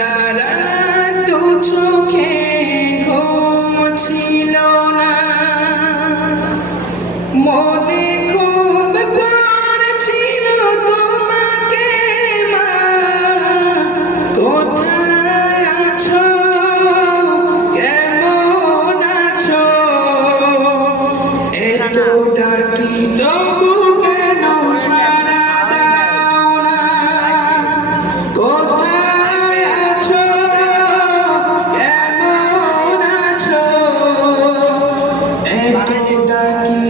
সারা রাত দু চোখে ঘুম ছিল না, মনে খুব পড়ছিল তোমাকে মা, কোথায় আছো, কেমন আছো, এত ডাকি তবু কেন সাড়া দাও না, কোথায় আছো, কেমন আছো, এত ডাকি